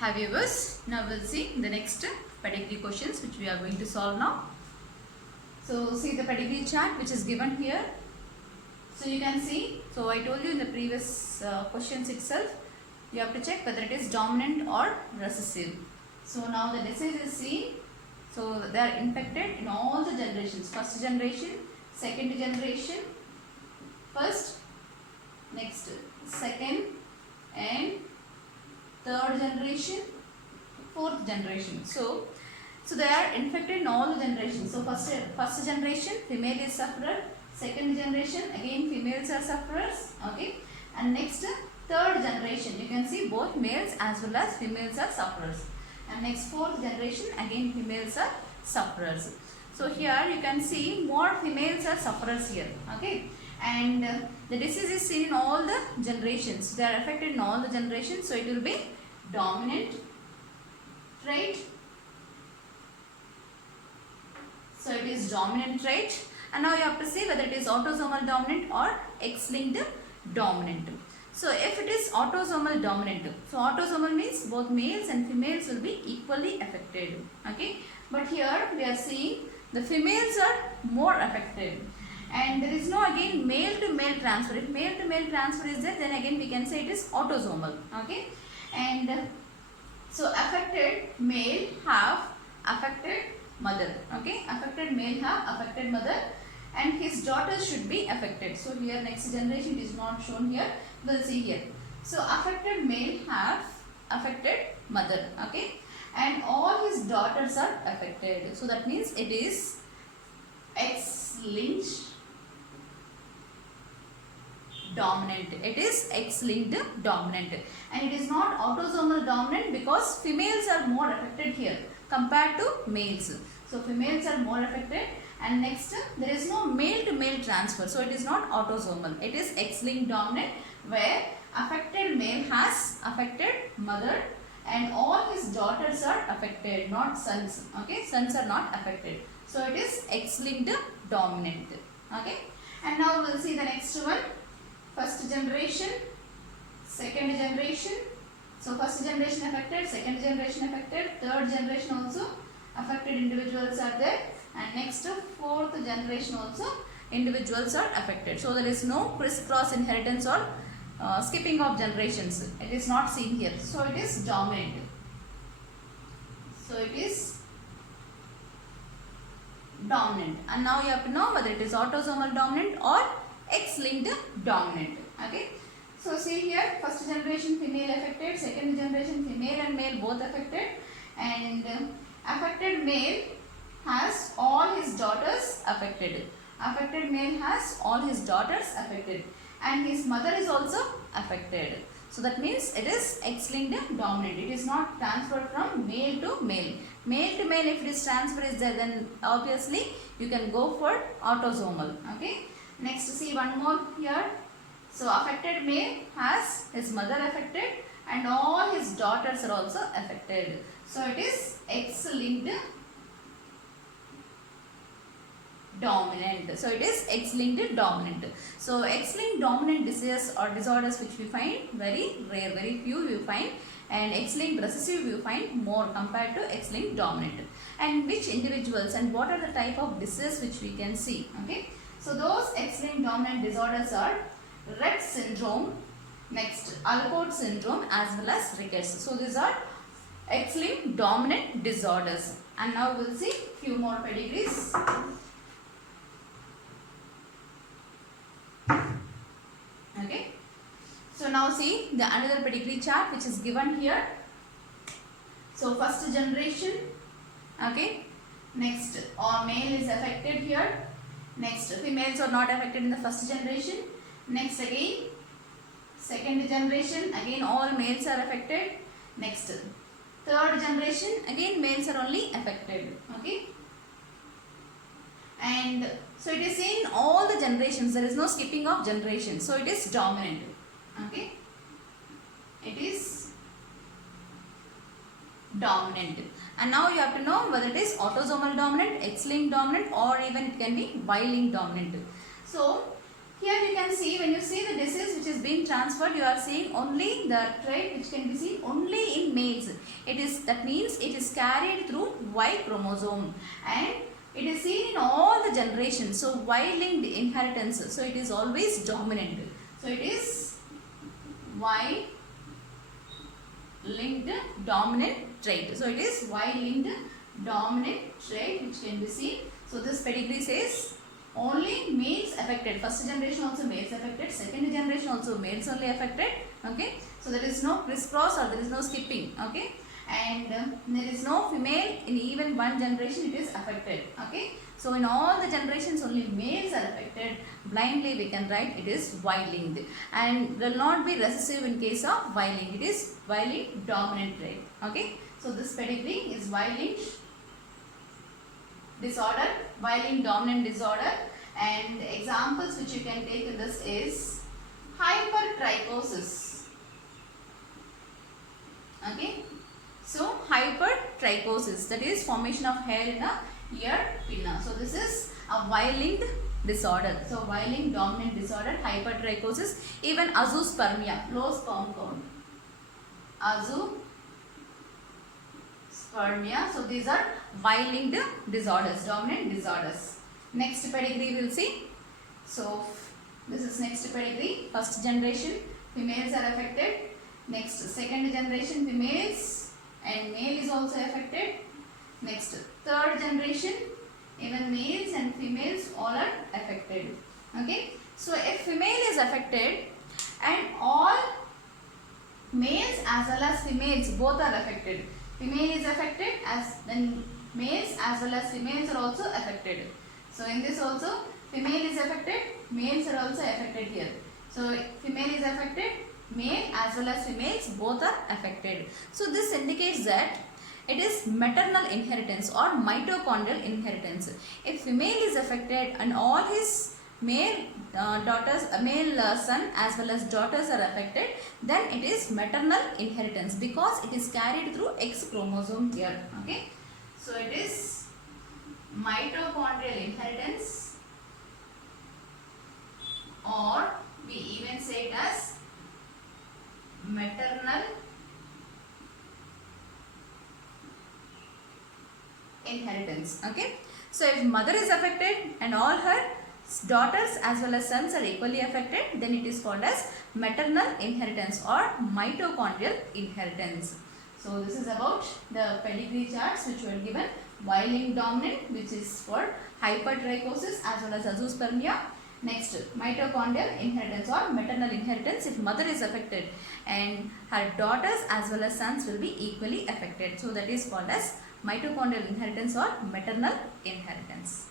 Hi viewers, now we'll see the next pedigree questions which we are going to solve now. So see the pedigree chart which is given here. So you can see, so I told you in the previous questions itself, you have to check whether it is dominant or recessive. So now the disease is seen, so they are infected in all the generations, first generation, second generation, first, next, second and third generation, fourth generation. So they are infected in all the generations. So first generation female is sufferer, second generation again females are sufferers, okay, and next third generation you can see both males as well as females are sufferers, and next fourth generation again females are sufferers. So here you can see more females are sufferers here, okay, and the disease is seen in all the generations. They are affected in all the generations, so it will be dominant trait. So it is dominant trait, and now you have to see whether it is autosomal dominant or X-linked dominant. So if it is autosomal dominant, so autosomal means both males and females will be equally affected, okay, but here we are seeing the females are more affected, and there is no again male to male transfer. If male to male transfer is there, then again we can say it is autosomal, okay, and so affected male have affected mother, okay, affected male have affected mother, and his daughters should be affected. So here next generation is not shown here, we'll see here. So affected male have affected mother, okay, and all his daughters are affected. So that means it is X-linked dominant. It is X-linked dominant, and it is not autosomal dominant because females are more affected here compared to males. So females are more affected, and next there is no male to male transfer, so it is not autosomal. It is X-linked dominant where affected male has affected mother and all his daughters are affected, not sons, okay, sons are not affected. So it is X-linked dominant, okay, and now we will see the next one. First generation, second generation. So first generation affected, second generation affected, third generation also affected individuals are there, and next fourth generation also individuals are affected. So there is no crisscross inheritance or skipping of generations. It is not seen here. So it is dominant. So it is dominant, and now you have to know whether it is autosomal dominant or X-linked dominant, okay. So see here, first generation female affected, second generation female and male both affected, and affected male has all his daughters affected. Affected male has all his daughters affected, and his mother is also affected. So that means it is X-linked dominant. It is not transferred from male to male. Male to male, if this transfer is there, then obviously you can go for autosomal, okay. Next see one more here. So affected male has his mother affected and all his daughters are also affected. So it is X-linked dominant. So it is X-linked dominant. So X-linked dominant diseases or disorders which we find very rare, very few you find, and X-linked recessive you find more compared to X-linked dominant. And which individuals and what are the type of disease which we can see, okay. So those X-linked dominant disorders are Rett syndrome, next Alport syndrome as well as Rickets. So these are X-linked dominant disorders. And now we will see few more pedigrees. Okay. So now see the another pedigree chart which is given here. So first generation, okay. Next male is affected here. Next females are not affected in the first generation. Next again second generation, again all males are affected. Next third generation, again males are only affected, okay. And so it is in all the generations, there is no skipping of generations. So it is dominant, okay. It is dominant, and now you have to know whether it is autosomal dominant, X-linked dominant, or even it can be Y-linked dominant. So Here you can see, when you see the disease which is being transferred, you are seeing only the trait which can be seen only in males. That means it is carried through Y chromosome, and it is seen in all the generations. So Y-linked inheritance. So it is always dominant. So it is Y-linked dominant trait. So it is Y-linked dominant trait which can be seen. So this pedigree says only males affected. First generation also males affected. Second generation also males only affected. Okay. So there is no crisscross or there is no skipping. Okay. And there is no female in even one generation it is affected. Okay. So in all the generations only males are affected. Blindly we can write it is Y-linked, and will not be recessive in case of Y-linked. It is Y-linked dominant trait. Okay. So this pedigree is Y-linked disorder, Y-linked dominant disorder, and examples which you can take in this is hypertrichosis. Okay. So hypertrichosis, that is formation of hair in a ear pinna. So this is a Y-linked disorder. So Y-linked dominant disorder, hypertrichosis. Even azoospermia, low sperm count. Azoospermia. So these are Y-linked disorders, dominant disorders. Next pedigree we will see. So this is next pedigree. First generation females are affected. Next second generation females and male is also affected. Next third generation, even males and females all are affected. Okay. So if female is affected and all males as well as females both are affected. Female is affected, as then males as well as females are also affected. So in this also female is affected, males are also affected here. So female is affected, male as well as females both are affected. So this indicates that it is maternal inheritance or mitochondrial inheritance. If female is affected and all his male son as well as daughters are affected, then it is maternal inheritance because it is carried through X chromosome here. Okay. So it is mitochondrial inheritance, or we even say it as maternal inheritance. Okay. So if mother is affected and all her daughters as well as sons are equally affected, then it is called as maternal inheritance or mitochondrial inheritance. So this is about the pedigree charts which were given. Y-linked dominant, which is for hypertrichosis as well as azoospermia. Next, mitochondrial inheritance or maternal inheritance if mother is affected and her daughters as well as sons will be equally affected. So that is called as mitochondrial inheritance or maternal inheritance.